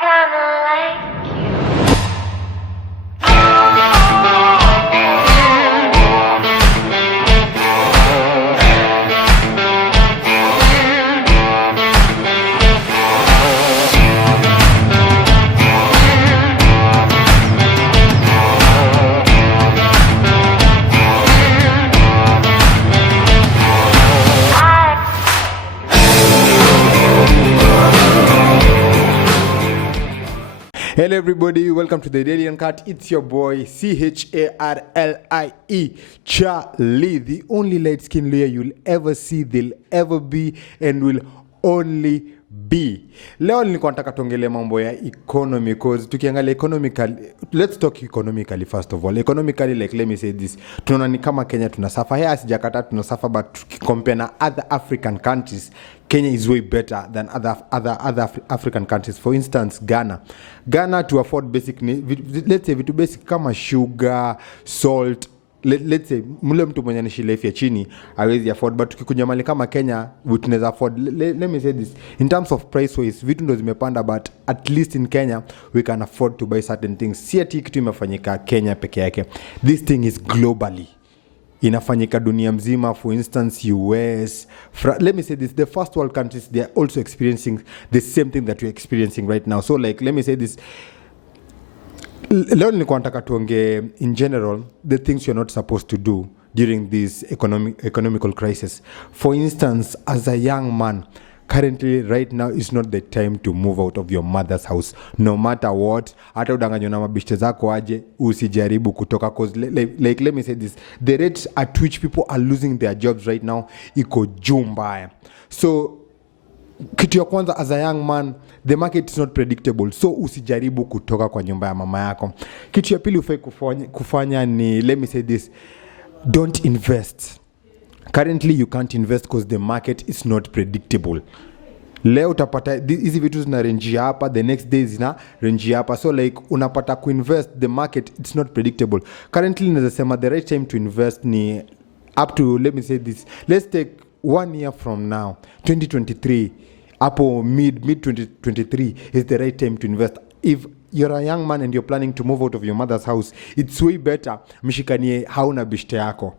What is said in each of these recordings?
kinda like you. Hello everybody, welcome to the Daily Uncut. It's your boy Charlie, Charlie, the only light skinned lawyer you'll ever see, they'll ever be, and will only be. Leo nilikuwa nataka tuongelee mambo ya economy, because tukiangalia economically, let's talk economically first of all. Economically, like let me say this, tunaona ni kama Kenya tunasuffer. Here sijakata tunasuffer, but compare na other African countries, Kenya is way better than other African countries. For instance, Ghana to afford basic needs, let's say vitu basic kama sugar, salt, let's say mule mtu mwenye anaishi life ya chini hawezi afford, but tukikuja mali kama Kenya we tunaweza afford. Let me say this, in terms of price wise vitu ndo zimepanda, but at least in Kenya we can afford to buy certain things. Si ati kitu imefanyika Kenya peke yake, this thing is globally inafanyika dunia mzima. For instance, US, let me say this, the first world countries, they are also experiencing the same thing that we're experiencing right now. So like let me say this, leo nilikuwa nataka tuongee in general the things you're not supposed to do during this economical crisis. For instance, as a young man, currently right now is not the time to move out of your mother's house, no matter what. Hata udanganywa na mabishte zako aje, usijaribu kutoka, cause like let me say this, the rates at which people are losing their jobs right now iko juu mbaya. So kitu ya kwanza, as a young man, the market is not predictable, so usijaribu kutoka kwa nyumba ya mama yako. Kitu ya pili ufai kufanya ni, let me say this, don't invest. Currently you can't invest because the market is not predictable. Leo utapata hizi vitu zina range hapa, the next day zina range hapa, so like unapata kuinvest, the market it's not predictable. Currently naweza sema the right time to invest ni up to, let me say this, let's take 1 year from now, 2023, hapo mid 2023 is the right time to invest. If you're a young man and you're planning to move out of your mother's house, it's way better mshikanie hauna bishte yako,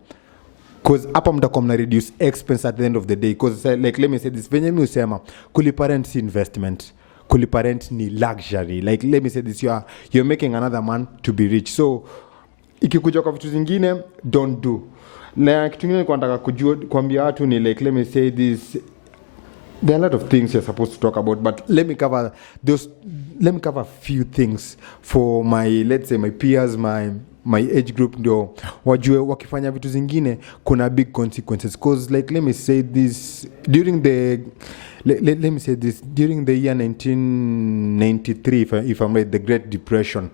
because hapa mtakuwa mna reduce expense at the end of the day. Because like let me say this, venye mimi usema kuliparent si investment, kuliparent ni luxury. Like let me say this, you're making another man to be rich. So ikikuja kwa vitu zingine don't do. Na kitu kingine kwa nataka kuambia watu ni like let me say this, there are a lot of things you're supposed to talk about, but let me cover a few things for my, let's say my peers, my age group, ndio wajue wakifanya vitu zingine kuna big consequences. Because like let me say this, during the year 1993, if I'm right, the Great Depression,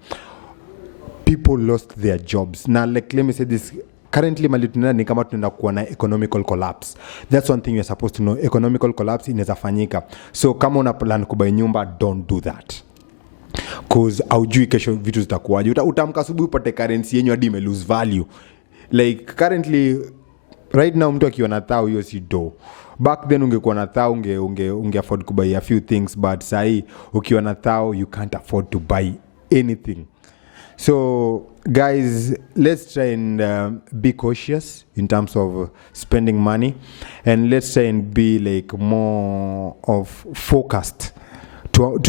people lost their jobs. Now like let me say this, currently mali tunaenda ni kama tunaenda kuwa na economical collapse. That's one thing you're supposed to know, economical collapse inaweza fanyika. So kama una plan kubai nyumba, don't do that, because aujui kesho vitu zitakuwaje. Utamka asubuhi upate currency yenyu hadi ime lose value. Like currently right now mtu akiwa na thao hiyo si do. Back then ungekuwa na thao unge afford kubai a few things, but sahi ukiwa na thao you can't afford to buy anything. So guys, let's try and be cautious in terms of spending money, and let's try and be like more of focused. To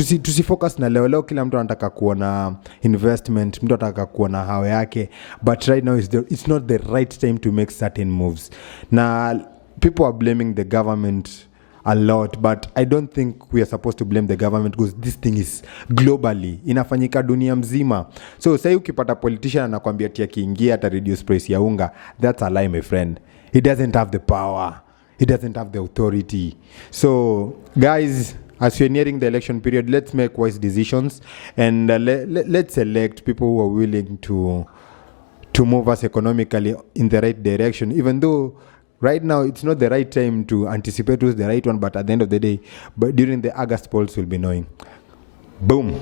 focus na leo kila mtu anataka kuona investment, mtu anataka kuona hao yake, but right now it's not the right time to make certain moves. Na people are blaming the government a lot, but I don't think we are supposed to blame the government, because this thing is globally inafanyika dunia mzima. So say ukipata politician anakuambia ati akiingia ata reduce price ya unga, that's a lie my friend. He doesn't have the power, he doesn't have the authority. So guys, as we're nearing the election period, let's make wise decisions, and let's elect people who are willing to move us economically in the right direction, even though right now it's not the right time to anticipate who's the right one, but at the end of the day, but during the August polls we'll be knowing. Boom.